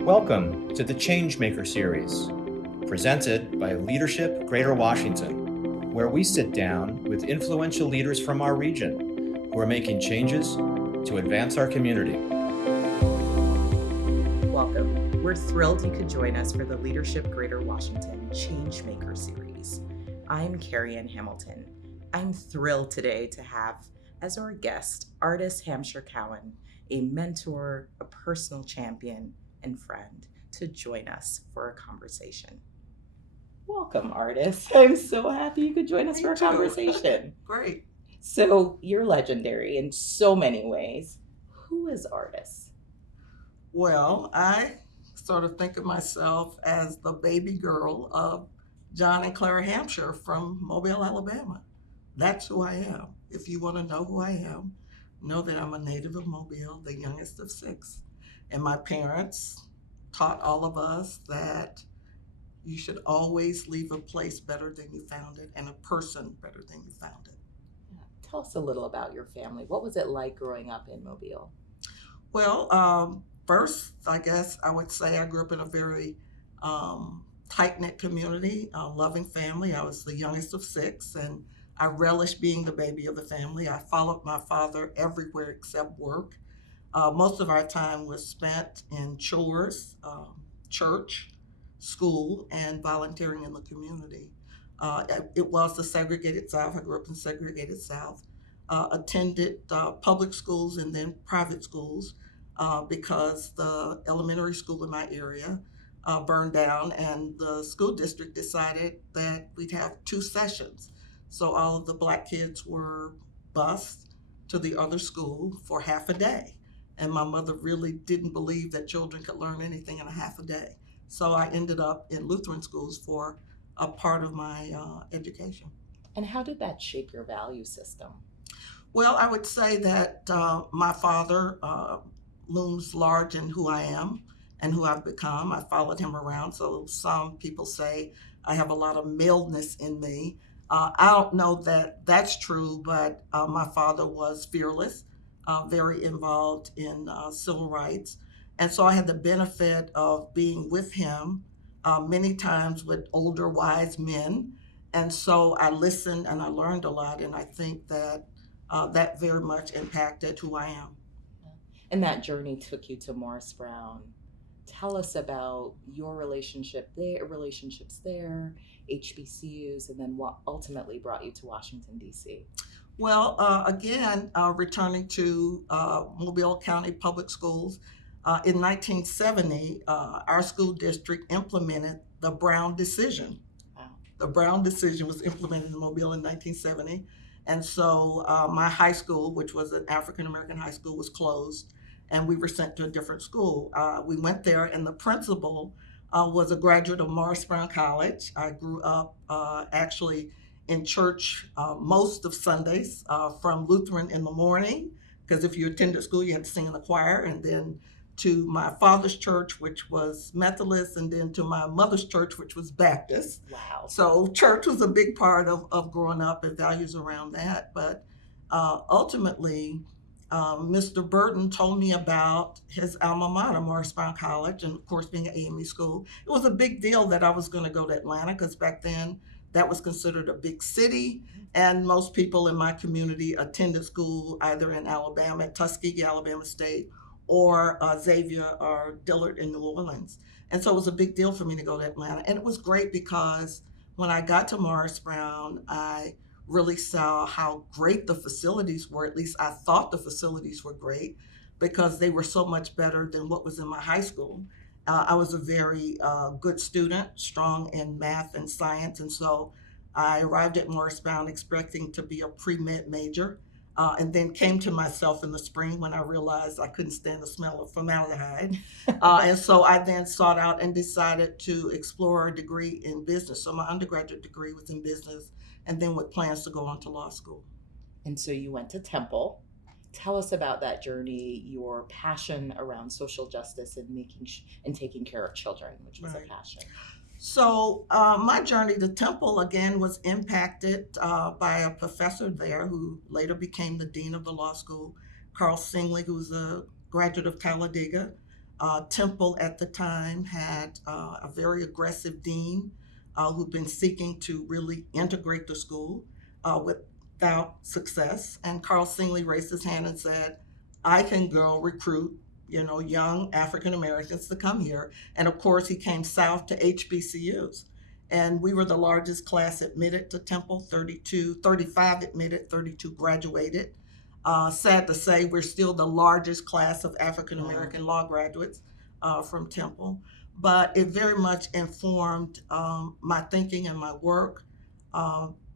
Welcome to the Changemaker Series, presented by Leadership Greater Washington, where we sit down with influential leaders from our region who are making changes to advance our community. Welcome. We're thrilled you could join us for the Leadership Greater Washington Changemaker Series. I'm Kerry-Ann Hamilton. I'm thrilled today to have as our guest Artis Hampshire-Cowan, a mentor, a personal champion, and friend, to join us for a conversation. Welcome, Artis. I'm so happy you could join us for a conversation. Great. So you're legendary in so many ways. Who is Artis? Well, I sort of think of myself as the baby girl of John and Clara Hampshire from Mobile, Alabama. That's who I am. If you want to know who I am, know that I'm a native of Mobile, the youngest of six. And my parents taught all of us that you should always leave a place better than you found it and a person better than you found it. Yeah. Tell us a little about your family. What was it like growing up in Mobile? Well, first, I guess I would say I grew up in a very tight-knit community, loving family. I was the youngest of six, and I relished being the baby of the family. I followed my father everywhere except work. Most of our time was spent in chores, church, school, and volunteering in the community. It was the segregated South. I grew up in segregated South. Attended public schools and then private schools because the elementary school in my area burned down, and the school district decided that we'd have two sessions. So all of the Black kids were bused to the other school for half a day. And my mother really didn't believe that children could learn anything in a half a day. So I ended up in Lutheran Schools for a part of my education. And how did that shape your value system? Well, I would say that my father looms large in who I am and who I've become. I followed him around, so some people say I have a lot of maleness in me. I don't know that that's true, but my father was fearless, very involved in civil rights. And so I had the benefit of being with him many times with older, wise men. And so I listened and I learned a lot. And I think that that very much impacted who I am. And that journey took you to Morris Brown. Tell us about your relationships there, HBCUs, and then what ultimately brought you to Washington, D.C. Well, again, returning to Mobile County Public Schools, in 1970, our school district implemented the Brown decision. Wow. The Brown decision was implemented in Mobile in 1970. And so my high school, which was an African-American high school, was closed, and we were sent to a different school. We went there, and the principal was a graduate of Morris Brown College. I grew up actually in church most of Sundays, from Lutheran in the morning, because if you attended school, you had to sing in the choir, and then to my father's church, which was Methodist, and then to my mother's church, which was Baptist. Wow. So church was a big part of growing up and values around that. But ultimately, Mr. Burton told me about his alma mater, Morris Brown College, and of course being an AME school. It was a big deal that I was going to go to Atlanta, because back then that was considered a big city, and most people in my community attended school either in Alabama, at Tuskegee, Alabama State, or Xavier or Dillard in New Orleans. And so it was a big deal for me to go to Atlanta. And it was great because when I got to Morris Brown, I really saw how great the facilities were. At least I thought the facilities were great, because they were so much better than what was in my high school. I was a very good student, strong in math and science. And so I arrived at Morris Brown expecting to be a pre-med major, and then came to myself in the spring when I realized I couldn't stand the smell of formaldehyde. And so I then sought out and decided to explore a degree in business. So my undergraduate degree was in business, and then with plans to go on to law school. And so you went to Temple. Tell us about that journey, your passion around social justice and and taking care of children, which was Right. a passion. So my journey to Temple, again, was impacted by a professor there who later became the dean of the law school, Carl Singley, who was a graduate of Talladega. Temple at the time had a very aggressive dean who'd been seeking to really integrate the school without success. And Carl Singley raised his hand and said, I can go recruit, young African Americans to come here. And of course, he came south to HBCUs. And we were the largest class admitted to Temple, 35 admitted, 32 graduated. Sad to say, we're still the largest class of African American law graduates from Temple. But it very much informed my thinking and my work,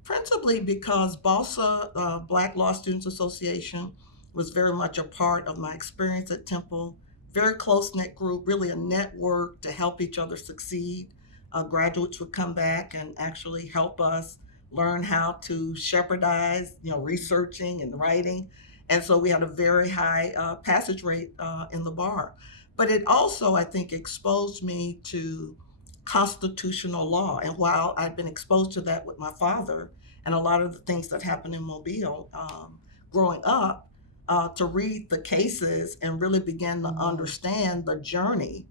principally because BALSA, Black Law Students Association, was very much a part of my experience at Temple. Very close-knit group, really a network to help each other succeed. Graduates would come back and actually help us learn how to shepherdize, researching and writing. And so we had a very high passage rate in the bar. But it also, I think, exposed me to constitutional law. And while I'd been exposed to that with my father and a lot of the things that happened in Mobile growing up, to read the cases and really begin to understand the journey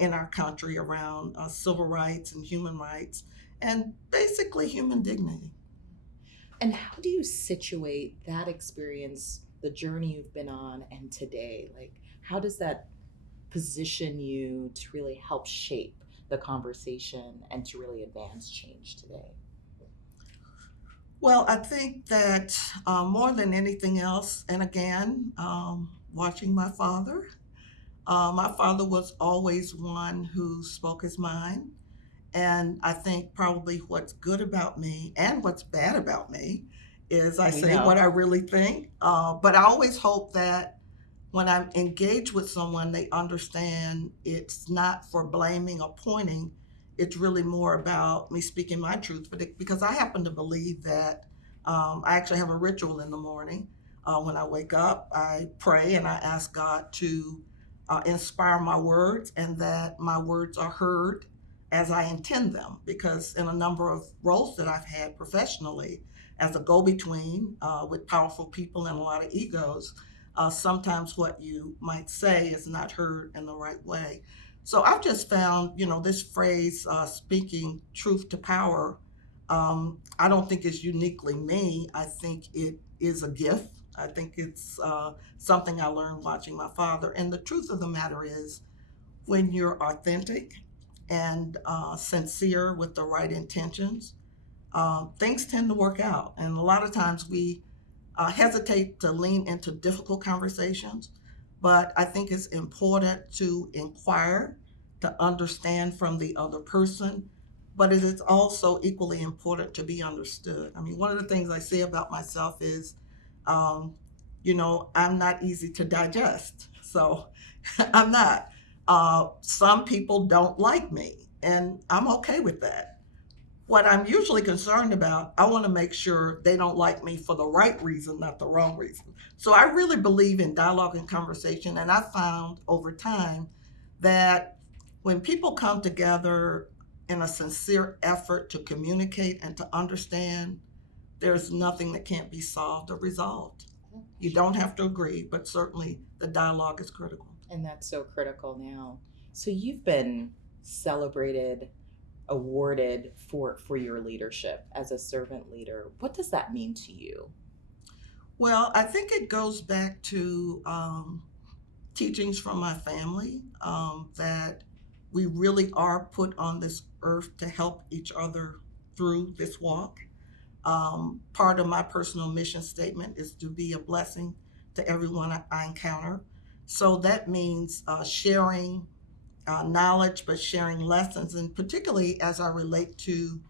in our country around civil rights and human rights and basically human dignity. And how do you situate that experience, the journey you've been on, and today? Like, how does that position you to really help shape the conversation and to really advance change today? Well, I think that more than anything else, and again, watching my father was always one who spoke his mind. And I think probably what's good about me and what's bad about me is I say what I really think. But I always hope that when I'm engaged with someone, they understand it's not for blaming or pointing. It's really more about me speaking my truth. Because I happen to believe that I actually have a ritual in the morning. When I wake up, I pray and I ask God to inspire my words and that my words are heard as I intend them. Because in a number of roles that I've had professionally, as a go-between with powerful people and a lot of egos, sometimes what you might say is not heard in the right way. So I've just found, this phrase, speaking truth to power, I don't think it's uniquely me. I think it is a gift. I think it's something I learned watching my father. And the truth of the matter is, when you're authentic and sincere with the right intentions, things tend to work out. And a lot of times we hesitate to lean into difficult conversations, but I think it's important to inquire, to understand from the other person, but it is also equally important to be understood. I mean, one of the things I say about myself is, I'm not easy to digest. So I'm not. Some people don't like me, and I'm okay with that. What I'm usually concerned about, I want to make sure they don't like me for the right reason, not the wrong reason. So I really believe in dialogue and conversation, and I found over time that when people come together in a sincere effort to communicate and to understand, there's nothing that can't be solved or resolved. You don't have to agree, but certainly the dialogue is critical. And that's so critical now. So you've been celebrated, awarded for your leadership as a servant leader. What does that mean to you? Well, I think it goes back to teachings from my family that we really are put on this earth to help each other through this walk. Part of my personal mission statement is to be a blessing to everyone I encounter. So that means sharing knowledge, but sharing lessons. And particularly as I relate to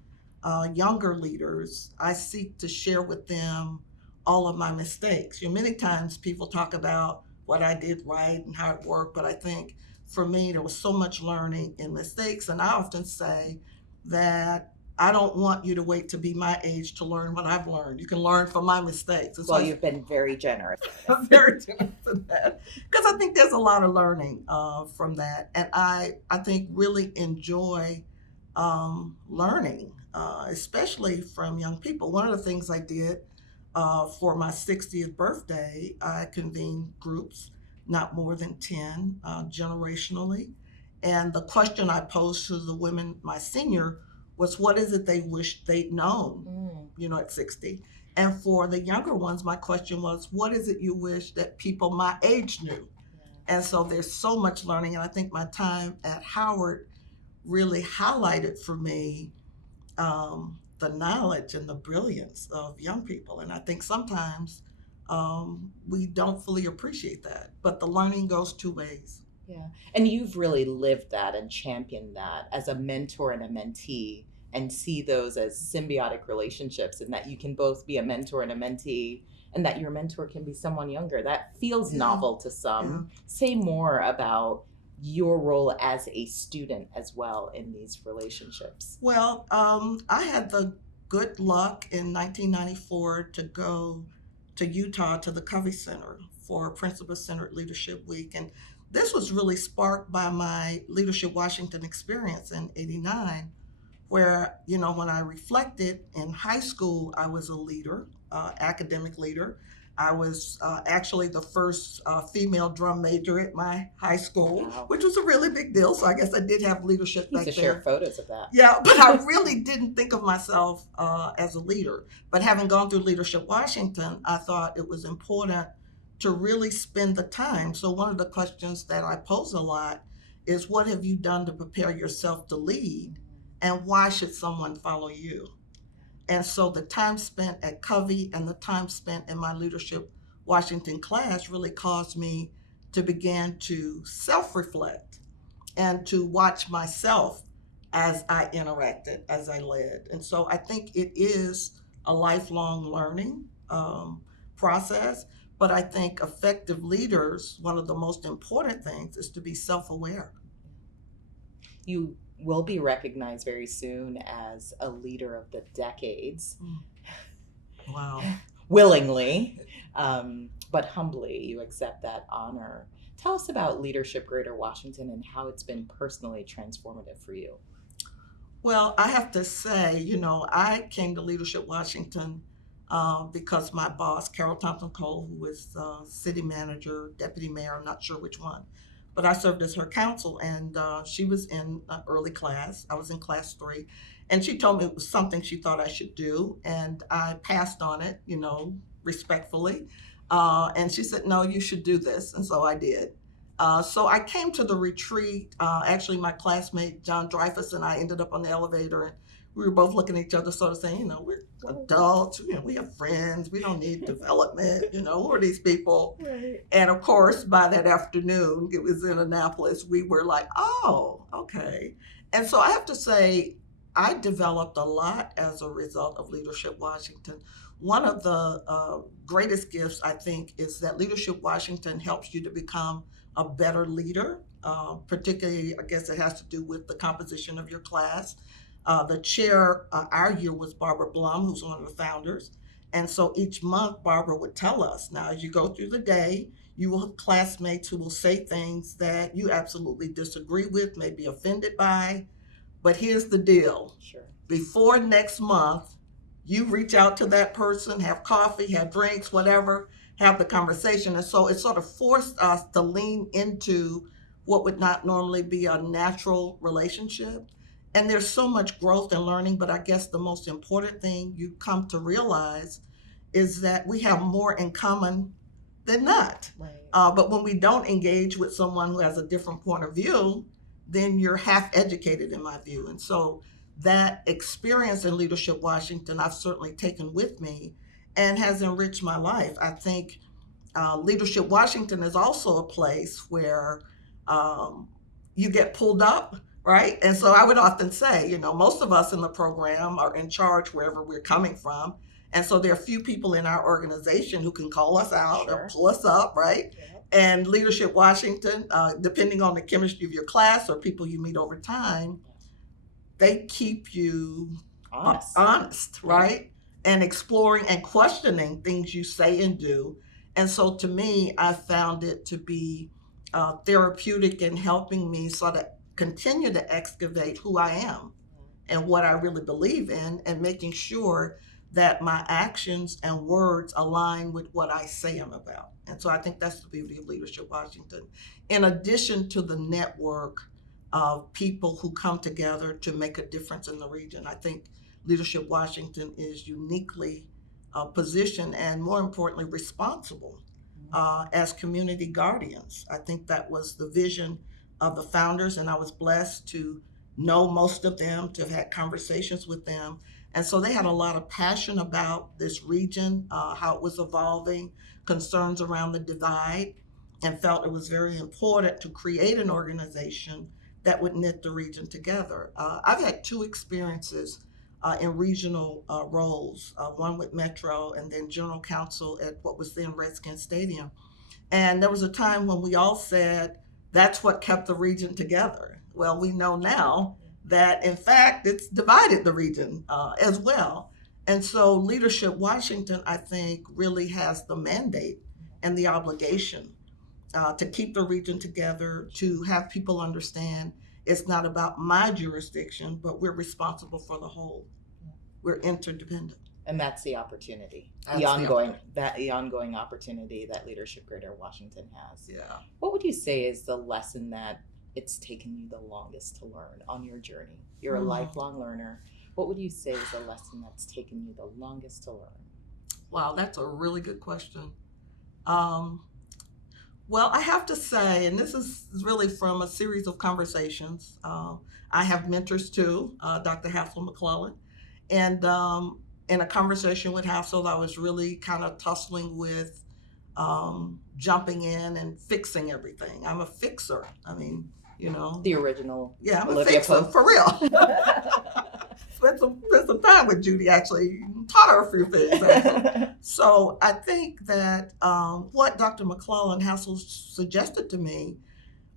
younger leaders, I seek to share with them all of my mistakes. Many times people talk about what I did right and how it worked, but I think for me, there was so much learning in mistakes. And I often say that I don't want you to wait to be my age to learn what I've learned. You can learn from my mistakes. And well, you've been very generous. I'm very generous in that. Because I think there's a lot of learning from that. And I think really enjoy learning, especially from young people. One of the things I did for my 60th birthday, I convened groups, not more than 10 generationally. And the question I posed to the women, my senior, was what is it they wish they'd known, at 60? And for the younger ones, my question was, what is it you wish that people my age knew? And so there's so much learning. And I think my time at Howard really highlighted for me the knowledge and the brilliance of young people. And I think sometimes we don't fully appreciate that, but the learning goes two ways. Yeah. And you've really lived that and championed that as a mentor and a mentee, and see those as symbiotic relationships, and that you can both be a mentor and a mentee, and that your mentor can be someone younger. That feels novel to some. Say more about your role as a student as well in these relationships. Well, I had the good luck in 1994 to go to Utah to the Covey Center for Principal-Centered Leadership Week. And this was really sparked by my Leadership Washington experience in '89, where, when I reflected in high school, I was a leader, academic leader. I was actually the first female drum major at my high school, which was a really big deal. So I guess I did have leadership back then. To share photos of that. Yeah, but I really didn't think of myself as a leader. But having gone through Leadership Washington, I thought it was important to really spend the time. So one of the questions that I pose a lot is, what have you done to prepare yourself to lead? And why should someone follow you? And so the time spent at Covey and the time spent in my Leadership Washington class really caused me to begin to self-reflect and to watch myself as I interacted, as I led. And so I think it is a lifelong learning process, but I think effective leaders, one of the most important things is to be self-aware. You will be recognized very soon as a leader of the decades. Wow. Willingly, but humbly, you accept that honor. Tell us about Leadership Greater Washington and how it's been personally transformative for you. Well, I have to say, I came to Leadership Washington because my boss, Carol Thompson-Cole, who was city manager, deputy mayor, I'm not sure which one, but I served as her counsel, and she was in an early class. I was in class 3, and she told me it was something she thought I should do, and I passed on it, respectfully. And she said, no, you should do this, and so I did. So I came to the retreat. Actually, my classmate, John Dreyfus, and I ended up on the elevator, and we were both looking at each other sort of saying, we're adults, we have friends, we don't need development, who are these people? Right. And of course, by that afternoon, it was in Annapolis, we were like, oh, okay. And so I have to say, I developed a lot as a result of Leadership Washington. One of the greatest gifts, I think, is that Leadership Washington helps you to become a better leader. Particularly, I guess it has to do with the composition of your class. The chair our year was Barbara Blum, who's one of the founders. And so each month, Barbara would tell us, now, as you go through the day, you will have classmates who will say things that you absolutely disagree with, may be offended by. But here's the deal. Sure. Before next month, you reach out to that person, have coffee, have drinks, whatever, have the conversation. And so it sort of forced us to lean into what would not normally be a natural relationship. And there's so much growth and learning, but I guess the most important thing you come to realize is that we have more in common than not. Right. But when we don't engage with someone who has a different point of view, then you're half educated, in my view. And so that experience in Leadership Washington, I've certainly taken with me and has enriched my life. I think Leadership Washington is also a place where you get pulled up, right? And so I would often say, most of us in the program are in charge wherever we're coming from. And so there are a few people in our organization who can call us out or pull us up, right? Yeah. And Leadership Washington, depending on the chemistry of your class or people you meet over time, they keep you honest, right? And exploring and questioning things you say and do. And so to me, I found it to be therapeutic in helping me sort of continue to excavate who I am and what I really believe in, and making sure that my actions and words align with what I say I'm about. And so I think that's the beauty of Leadership Washington. In addition to the network of people who come together to make a difference in the region, I think Leadership Washington is uniquely positioned and, more importantly, responsible as community guardians. I think that was the vision of the founders, and I was blessed to know most of them, to have had conversations with them. And so they had a lot of passion about this region, how it was evolving, concerns around the divide, and felt it was very important to create an organization that would knit the region together. I've had two experiences in regional roles, one with Metro and then general counsel at what was then Redskins Stadium. And there was a time when we all said that's what kept the region together. Well, we know now that in fact it's divided the region as well. And so Leadership Washington, I think, really has the mandate and the obligation to keep the region together, to have people understand it's not about my jurisdiction, but we're responsible for the whole. We're interdependent. And that's the opportunity, That's the the ongoing opportunity that Leadership Greater Washington has. Yeah. What would you say is the lesson that it's taken you the longest to learn on your journey? You're a lifelong learner. What would you say is the lesson that's taken you the longest to learn? Wow, that's a really good question. Well, I have to say, and this is really from a series of conversations, I have mentors too, Dr. Hassel McClellan. And in a conversation with Hassel, I was really kind of tussling with jumping in and fixing everything. I'm a fixer. I mean, you know. The original. Yeah, I'm Olivia a fixer, Pope. for real. spent some time with Judy, actually, taught her a few things. So I think that what Dr. McClellan Hassel suggested to me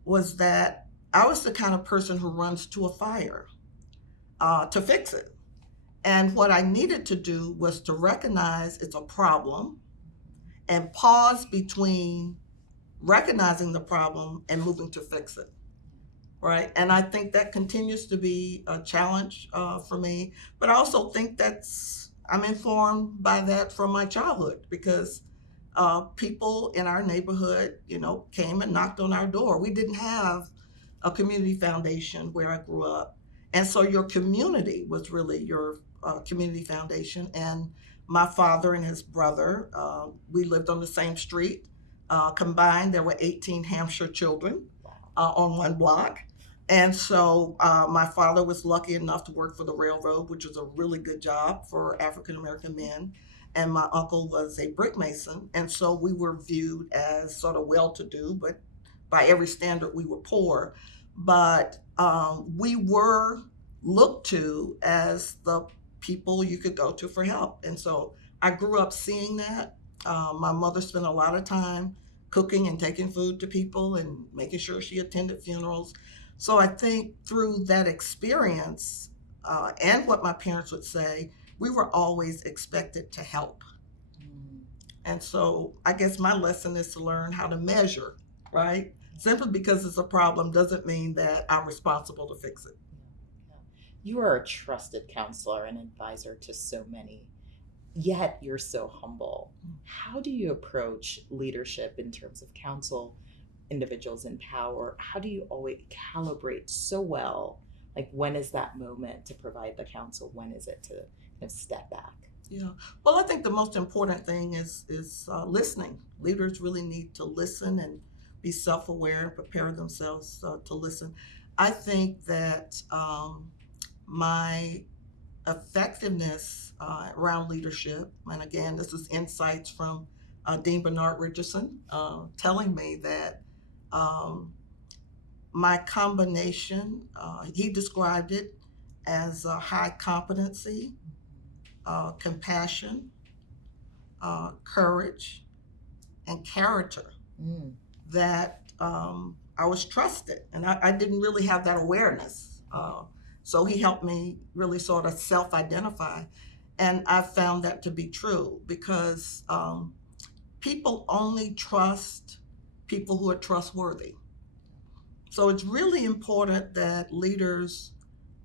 was that I was the kind of person who runs to a fire to fix it. And what I needed to do was to recognize it's a problem and pause between recognizing the problem and moving to fix it, right? And I think that continues to be a challenge for me, but I also think I'm informed by that from my childhood, because people in our neighborhood, came and knocked on our door. We didn't have a community foundation where I grew up. And so your community was really your community foundation. And my father and his brother, we lived on the same street. Combined, there were 18 Hampshire children on one block. And so my father was lucky enough to work for the railroad, which was a really good job for African-American men. And my uncle was a brick mason. And so we were viewed as sort of well-to-do, but by every standard, we were poor. But we were looked to as the people you could go to for help. And so I grew up seeing that. My mother spent a lot of time cooking and taking food to people and making sure she attended funerals. So I think through that experience and what my parents would say, we were always expected to help. And so I guess my lesson is to learn how to measure, right? Simply because it's a problem doesn't mean that I'm responsible to fix it. You are a trusted counselor and advisor to so many, yet you're so humble. How do you approach leadership in terms of counsel, individuals in power? How do you always calibrate so well? Like, when is that moment to provide the counsel? When is it to kind of step back? Yeah, well, I think the most important thing is listening. Leaders really need to listen and be self-aware and prepare themselves to listen. I think that my effectiveness around leadership, and again, this is insights from Dean Bernard Richardson telling me that my combination, he described it as high competency, compassion, courage, and character, that I was trusted. And I didn't really have that awareness. So he helped me really sort of self-identify. And I found that to be true, because people only trust people who are trustworthy. So it's really important that leaders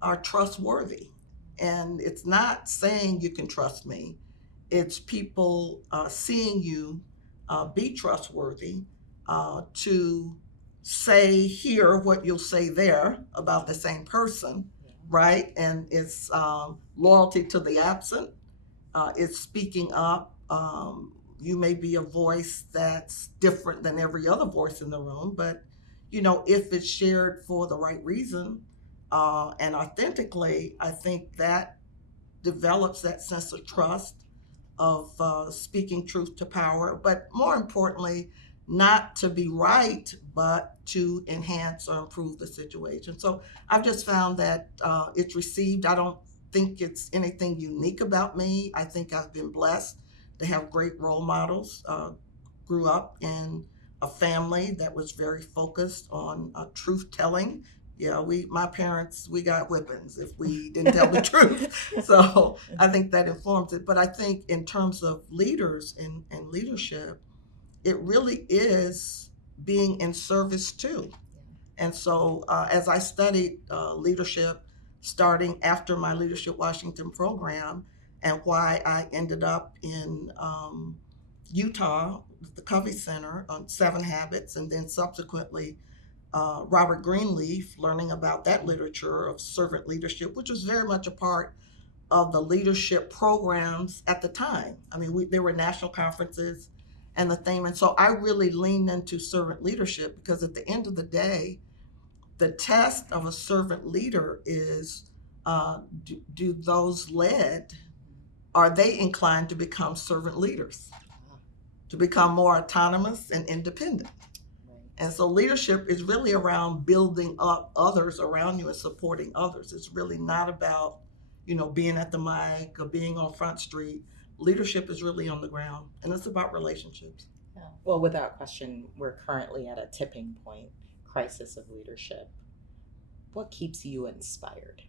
are trustworthy. And it's not saying you can trust me. It's people seeing you be trustworthy to say here what you'll say there about the same person, right? And it's loyalty to the absent. It's speaking up. You may be a voice that's different than every other voice in the room, but if it's shared for the right reason and authentically, I think that develops that sense of trust of speaking truth to power, but more importantly, not to be right, but to enhance or improve the situation. So I've just found that it's received. I don't think it's anything unique about me. I think I've been blessed to have great role models. Grew up in a family that was very focused on truth telling. Yeah, my parents, we got whippings if we didn't tell the truth. So I think that informs it. But I think in terms of leaders and leadership, it really is being in service too. And so as I studied leadership, starting after my Leadership Washington program, and why I ended up in Utah, the Covey Center on 7 Habits, and then subsequently Robert Greenleaf, learning about that literature of servant leadership, which was very much a part of the leadership programs at the time. I mean, there were national conferences and the theme. And so I really leaned into servant leadership because at the end of the day, the test of a servant leader is do those led, are they inclined to become servant leaders, to become more autonomous and independent? And so leadership is really around building up others around you and supporting others. It's really not about, being at the mic or being on Front Street. Leadership is really on the ground, and it's about relationships. Yeah. Well, without question, we're currently at a tipping point, crisis of leadership. What keeps you inspired?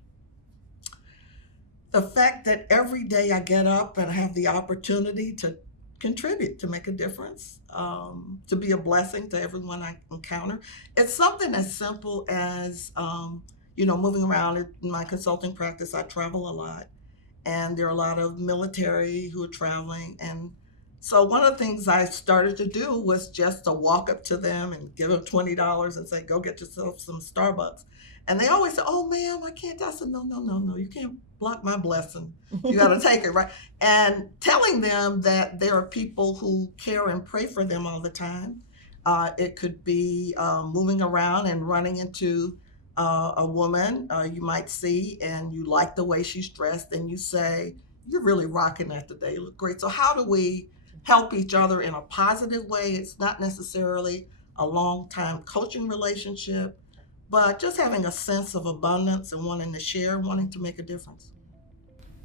The fact that every day I get up and I have the opportunity to contribute, to make a difference, to be a blessing to everyone I encounter. It's something as simple as, moving around in my consulting practice. I travel a lot, and there are a lot of military who are traveling. And so one of the things I started to do was just to walk up to them and give them $20 and say, go get yourself some Starbucks. And they always say, oh, ma'am, I can't. I said, no, you can't block my blessing. You got to take it, right? And telling them that there are people who care and pray for them all the time. It could be moving around and running into a woman you might see and you like the way she's dressed and you say, you're really rocking that today. You look great. So how do we help each other in a positive way? It's not necessarily a long-time coaching relationship, but just having a sense of abundance and wanting to share, wanting to make a difference.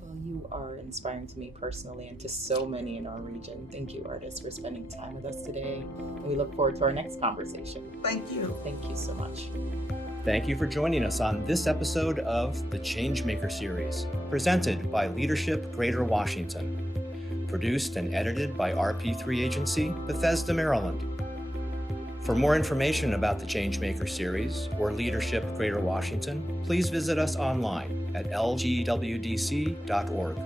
Well, you are inspiring to me personally and to so many in our region. Thank you, Artis, for spending time with us today. And we look forward to our next conversation. Thank you. Thank you so much. Thank you for joining us on this episode of the Changemaker Series, presented by Leadership Greater Washington. Produced and edited by RP3 Agency, Bethesda, Maryland. For more information about the Changemaker Series or Leadership Greater Washington, please visit us online at lgwdc.org.